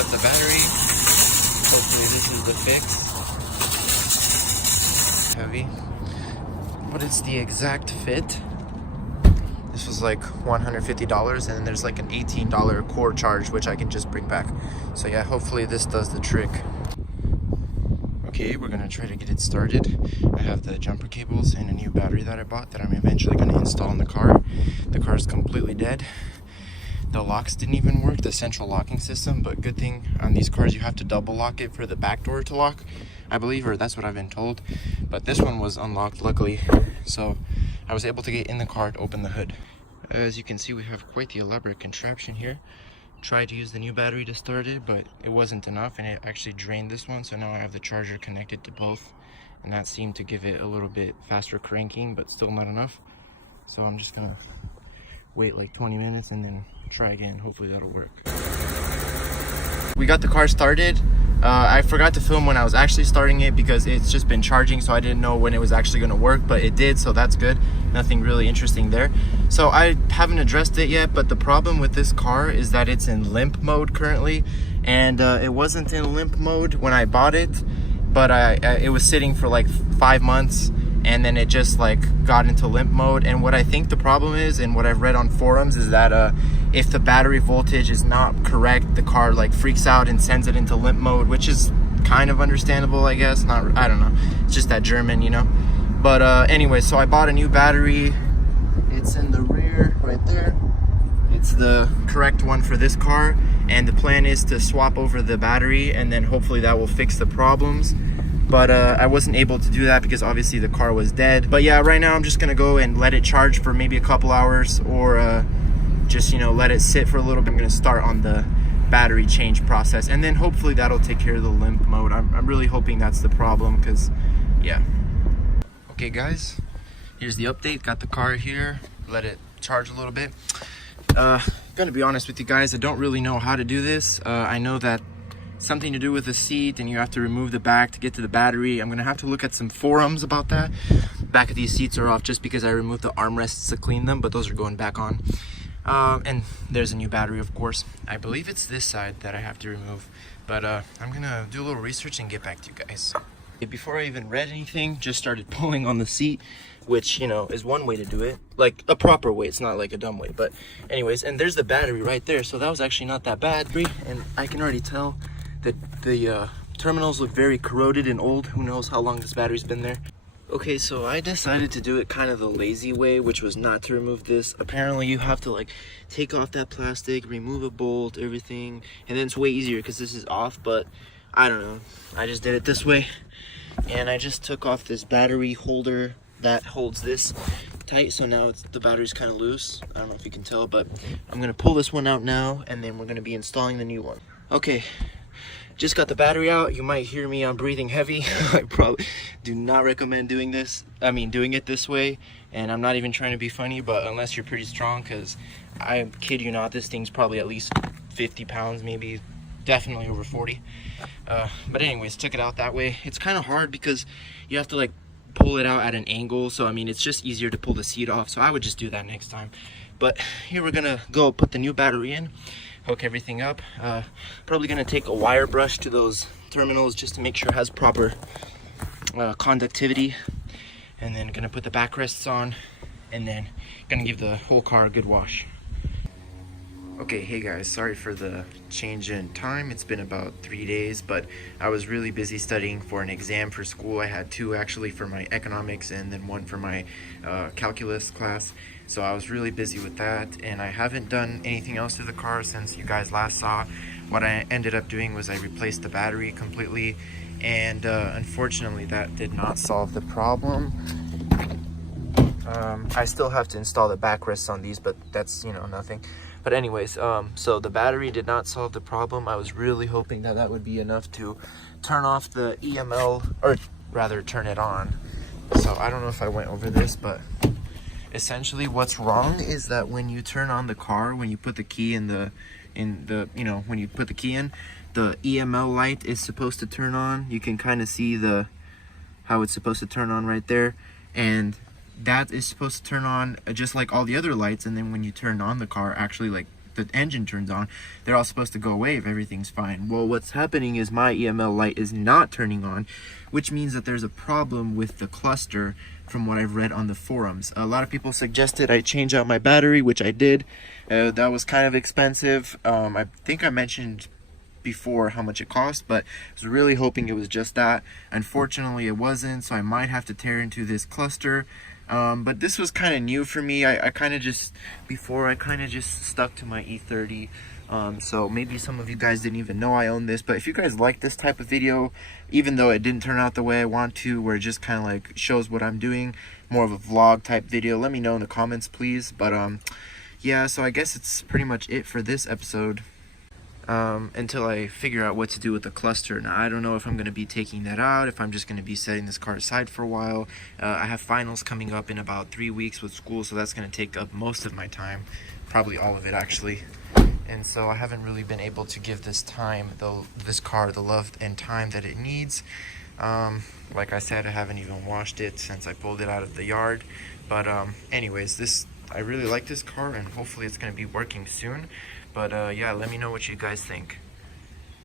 up the battery. Hopefully this is the fix. Heavy, but it's the exact fit. This was like $150, and then there's like an $18 core charge, which I can just bring back. So yeah, hopefully this does the trick. Okay, we're gonna try to get it started. I have the jumper cables and a new battery that I bought that I'm eventually gonna install in the car. The car is completely dead. The locks didn't even work, the central locking system, but good thing on these cars you have to double lock it for the back door to lock, I believe, or that's what I've been told. But this one was unlocked, luckily, so I was able to get in the car to open the hood. As you can see, we have quite the elaborate contraption here. Tried to use the new battery to start it, but it wasn't enough, and it actually drained this one, so now I have the charger connected to both, and that seemed to give it a little bit faster cranking, but still not enough. So I'm just gonna wait like 20 minutes and then try again. Hopefully that'll work. We got the car started. I forgot to film when I was actually starting it because it's just been charging, so I didn't know when it was actually going to work, but it did, so that's good. Nothing really interesting there. So I haven't addressed it yet, but the problem with this car is that it's in limp mode currently, and it wasn't in limp mode when I bought it, but it was sitting for like 5 months, and then it just like got into limp mode. And what I think the problem is, and what I've read on forums, is that if the battery voltage is not correct, the car like freaks out and sends it into limp mode, which is kind of understandable, I guess. Not, I don't know, it's just that German, you know. But anyway, so I bought a new battery. It's in the rear right there. It's the correct one for this car, and the plan is to swap over the battery, and then hopefully that will fix the problems. But I wasn't able to do that because obviously the car was dead. But yeah, right now I'm just gonna go and let it charge for maybe a couple hours, or just, you know, let it sit for a little bit. I'm gonna start on the battery change process, and then hopefully that'll take care of the limp mode. I'm really hoping that's the problem, because yeah. Okay guys, here's the update. Got the car here, let it charge a little bit. Gonna be honest with you guys, I don't really know how to do this. I know that something to do with the seat, and you have to remove the back to get to the battery. I'm gonna have to look at some forums about that. Back of these seats are off just because I removed the armrests to clean them, but those are going back on. And there's a new battery, of course. I believe it's this side that I have to remove, but I'm gonna do a little research and get back to you guys. Before I even read anything, just started pulling on the seat, which, you know, is one way to do it, like a proper way. It's not like a dumb way, but anyways. And there's the battery right there, so that was actually not that bad. And I can already tell that the terminals look very corroded and old. Who knows how long this battery's been there. Okay, so I decided to do it kind of the lazy way, which was not to remove this. Apparently you have to like take off that plastic, remove a bolt, everything, and then it's way easier because this is off. But I don't know, I just did it this way, and I just took off this battery holder that holds this tight, so now the battery's kind of loose. I don't know if you can tell, but I'm gonna pull this one out now, and then we're gonna be installing the new one. Okay, just got the battery out. You might hear me, I'm breathing heavy. I probably do not recommend doing this. I mean, doing it this way, and I'm not even trying to be funny, but unless you're pretty strong, because I kid you not, this thing's probably at least 50 pounds, maybe definitely over 40. But anyways, took it out that way. It's kind of hard because you have to like pull it out at an angle, so I mean, it's just easier to pull the seat off, so I would just do that next time. But here we're gonna go put the new battery in, hook everything up. Probably gonna take a wire brush to those terminals just to make sure it has proper conductivity, and then gonna put the backrests on, and then gonna give the whole car a good wash. Okay, hey guys, sorry for the change in time. It's been about 3 days, but I was really busy studying for an exam for school. I had 2 actually, for my economics and then 1 for my calculus class. So I was really busy with that, and I haven't done anything else to the car since you guys last saw. What I ended up doing was I replaced the battery completely, and unfortunately that did not solve the problem. I still have to install the backrests on these, but that's, you know, nothing. But anyways, so the battery did not solve the problem. I was really hoping that that would be enough to turn off the EML, or rather turn it on. So I don't know if I went over this, but essentially what's wrong is that when you turn on the car, when you put the key in the you know, when you put the key in, the EML light is supposed to turn on. You can kind of see how it's supposed to turn on right there, and that is supposed to turn on just like all the other lights. And then when you turn on the car, actually, like the engine turns on, they're all supposed to go away if everything's fine. Well, what's happening is my EML light is not turning on, which means that there's a problem with the cluster from what I've read on the forums. A lot of people suggested I change out my battery, which I did. That was kind of expensive. I think I mentioned before how much it cost, but I was really hoping it was just that. Unfortunately it wasn't, so I might have to tear into this cluster. But this was kind of new for me. I kind of just stuck to my E30. So maybe some of you guys didn't even know I own this, but if you guys like this type of video, even though it didn't turn out the way I want to, where it just kind of like shows what I'm doing, more of a vlog type video, let me know in the comments please. But yeah, so I guess it's pretty much it for this episode. Until I figure out what to do with the cluster. Now I don't know if I'm going to be taking that out, if I'm just going to be setting this car aside for a while. I have finals coming up in about 3 weeks with school, so that's going to take up most of my time, probably all of it actually. And so I haven't really been able to give this car the love and time that it needs. Like I said, I haven't even washed it since I pulled it out of the yard. But anyways, I really like this car, and hopefully it's going to be working soon. But yeah, let me know what you guys think.